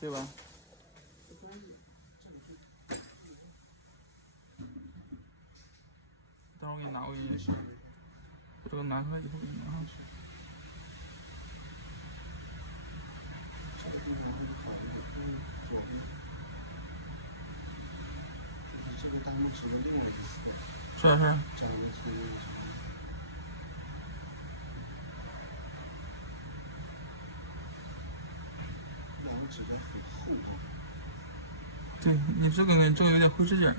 对吧？等会儿我给你拿过去，这个拿出来以后给你拿上去。是是。对你这个有点灰指甲。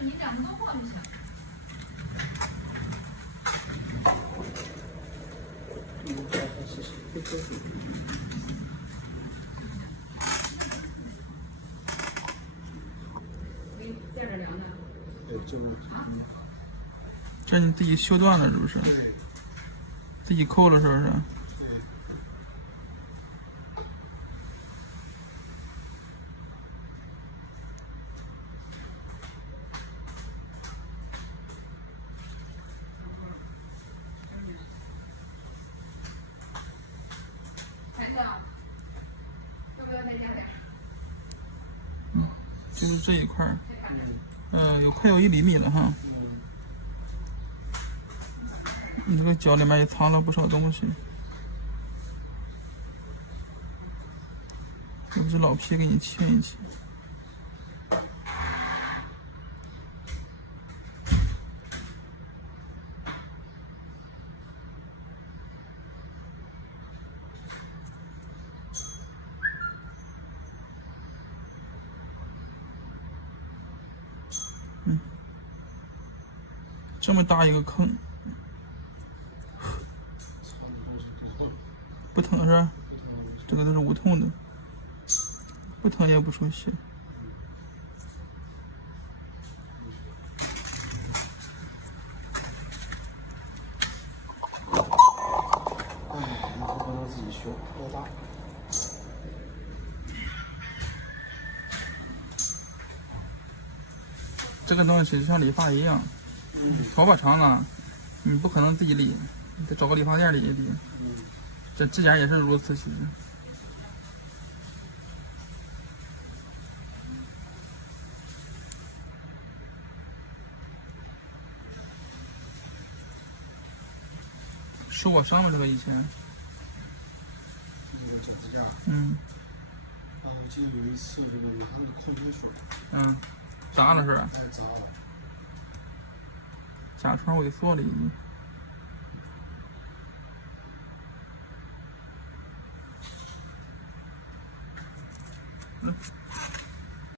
你两个都放就行。接着聊呢。对，就是。这你自己修断了是不是？自己扣了是不是？孩子，要不要再加点？就是这一块儿，快有1厘米了哈。你这个脚里面也藏了不少东西，用这老皮给你切一切。这么大一个坑，不疼是吧？这个都是无痛的，不疼也不出血。哎，以后不能自己修，老大。这个东西就像理发一样，头发长了，你不可能自己理，你得找个理发店理一理。这指甲也是如此，其实。受过伤吗？这个以前？这个脚指甲。我记得有一次这个他们控制水。扎了是吧？扎了。甲床萎缩了已经。